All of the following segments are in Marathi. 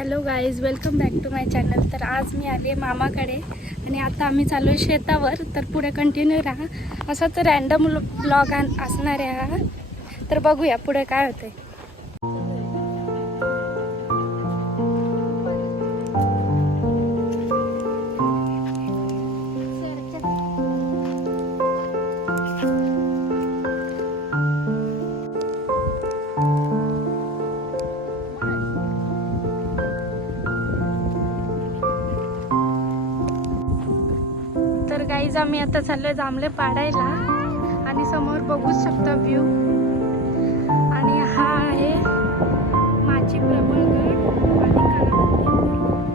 Hello guys welcome back to my channel तर आज मी आले मामाकडे आणि आता आम्ही चालू आहे शेतावर. तर पुढे कंटिन्यू राहा. असा तर रॅन्डम ब्लॉग असणार आहे हा तर बघूया पुढे काय होते गाईज आम्ही आता चाललोय जांभळे पाडायला. आणि समोर बघूच शकता व्ह्यू आणि हा आहे माझी प्रबळगड आणि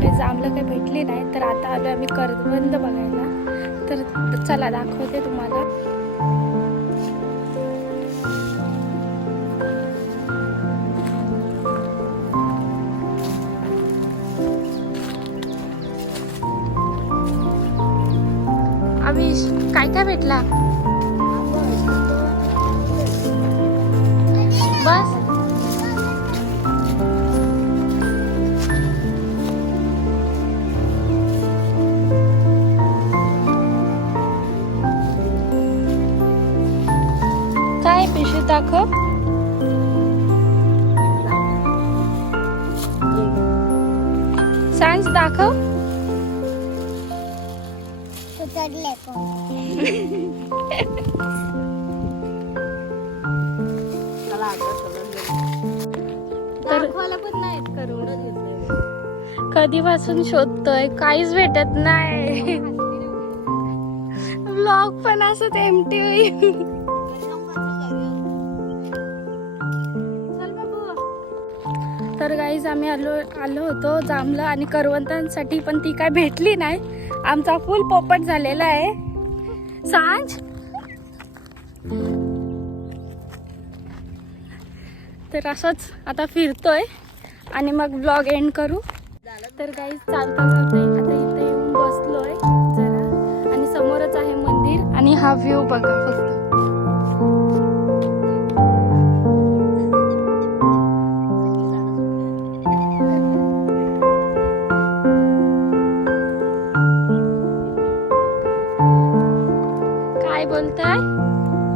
ठिकाणी आम्हाला काही भेटली नाही तर आता आलो आम्ही करवंद बघायला. तर चला दाखवते तुम्हाला. अविश काय काय भेटला? बस. पिशवी दाखव. सांज दाखव. तर कधीपासून शोधतोय? काहीच भेटत नाही. ब्लॉग पण असं एमटी होईल. तर गाईज आम्ही आलो आलो होतो जांभलं आणि करवंतांसाठी पण ती काय भेटली नाही. आमचा फुल पोपट झालेला आहे. सांज? तर असंच आता फिरतोय आणि मग ब्लॉग एंड करू. तर गाईज चालता चालता आता इथे येऊन बसलोय जरा. आणि समोरच आहे मंदिर आणि हा व्ह्यू बघा फक्त. काय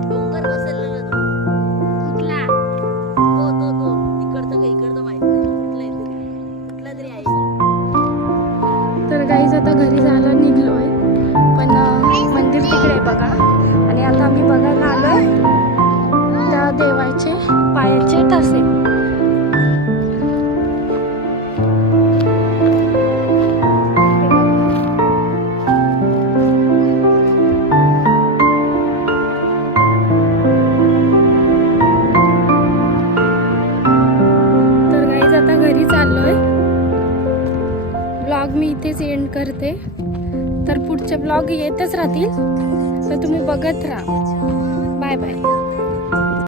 डोंगर बसलेला तो. कुठला? हो, तो तो तो. तिकडचं का इकडचं माहीत नाही. कुठला तरी. कुठला आहे. तर गाईज आता घरी जायला निघलोय. पण मंदिर तिकडे आहे बघा. आणि आता आम्ही बघायला आलोय. इथेच एंड करते. तर पुढचे ब्लॉग येतच राहतील. तर तुम्ही बघत राहा. Bye bye